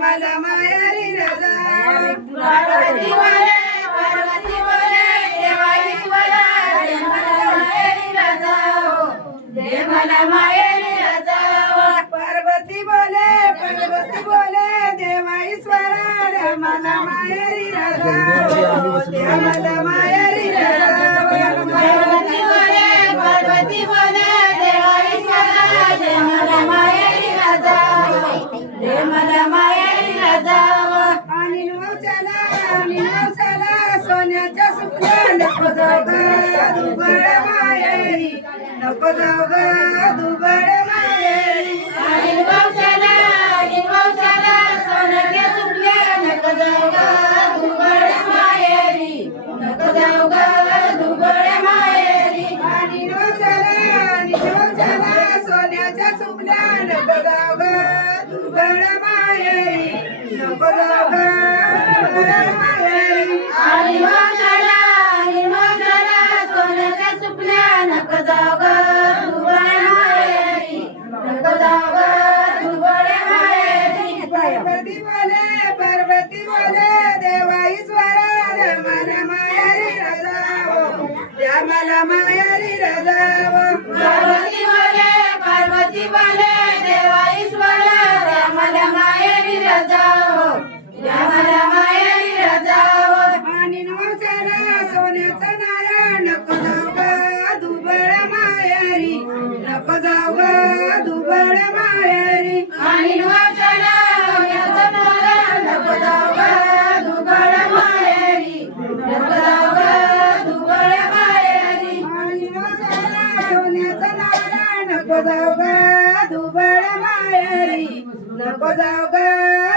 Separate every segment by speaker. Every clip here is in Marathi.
Speaker 1: मला मायारी रजा.
Speaker 2: पार्वती बोले पार्वती बोले देवा ईश्वरा दे मला माहेरी रजाओ दे मला माहेरी रजाओ
Speaker 1: पार्वती बोले पार्वती बोले देवा ईश्वरा रे मला मायारी रजा. मला मायारी रजा.
Speaker 2: पार्वती बोले पार्वती बोले देवा ईश्वरा दे मला दे माहेरी
Speaker 1: दुबळ मायारी नको जाऊ ग दुबळ मायारी
Speaker 2: आणि वंशाला आणि वंशाला सुटल्या नको जाऊ ग दुबळ नको जाऊ ग दुबळ
Speaker 1: आणि आणि सोन्याच्या नको जाऊ ग दुबळ नको जाऊ ग दुबळ
Speaker 2: आणि
Speaker 1: मला मायारी रजावो
Speaker 2: पार्वती बोले पार्वती बोले देवा ईश्वर द्या मला माहेरी रजाओ द्या मला माहेरी
Speaker 1: नको जाऊ ग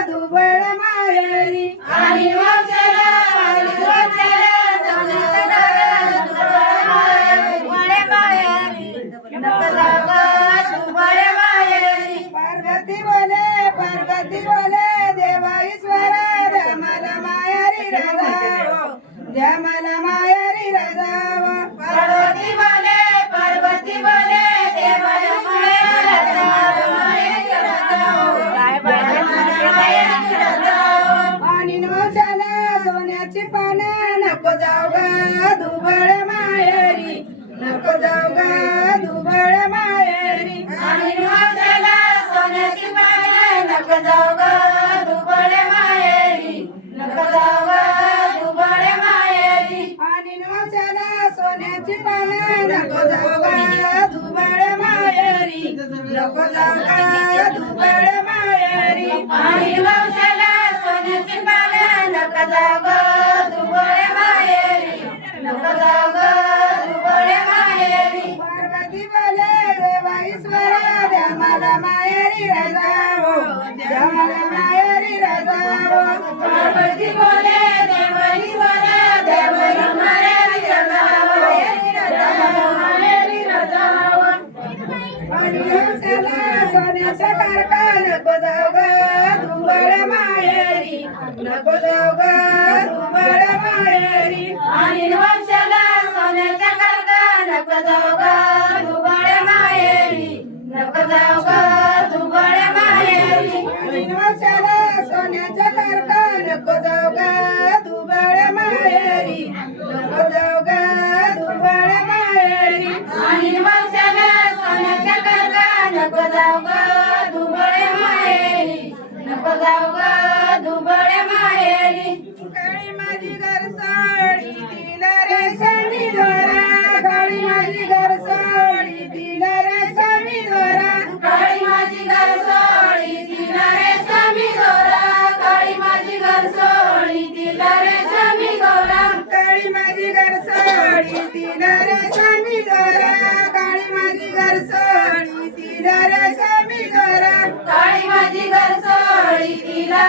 Speaker 1: दुबळ मायारी
Speaker 2: आणि
Speaker 1: पार्वती बोले पार्वती बोले देवा ईश्वर द्या मला मायारी रजावो द्या मला नको जाऊ ग दुबळ
Speaker 2: आणि नवसाला सोन्याची जाऊ ग दुबळ जाऊ ग दुबळ
Speaker 1: पार्वती बोले देवा ईश्वरा द्या मला मायारी रजावो द्या मला माहेरी
Speaker 2: पार्वती बोले
Speaker 1: नको जाऊ ग माहेरी नको जाऊ ग दुबळ माहेरी
Speaker 2: नको जाऊ ग माहेरी नको जाऊ ग दुबळ माहेरी
Speaker 1: आणि
Speaker 2: वंशाला सोन्याच्या करता नको जाऊ ग दुबळ माहेरी नको जाऊ ग
Speaker 1: घरसाळी तिला रेशमी दोरा काळी माझी घरसाळी तिला रेशमी
Speaker 2: काळी माझी घर सोळी तिला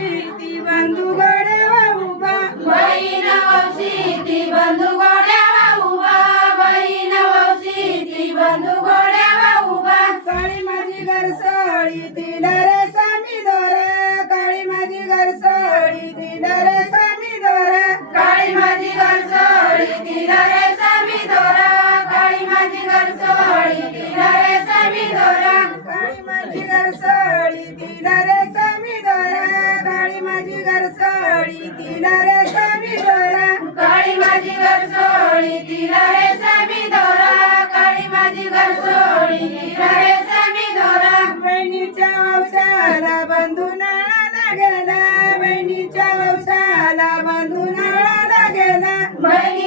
Speaker 2: கீர்த்தி வந்துக रे स्वामी दोरा
Speaker 1: काळी माझी
Speaker 2: घर सोडी तिला
Speaker 1: रे स्वामी दोरा काळी माझी
Speaker 2: घर सोडी तिला रे स्वामी दोरा
Speaker 1: बहिणीच्या वंशाला बांधून गेला बहिणीच्या गेला बहिणी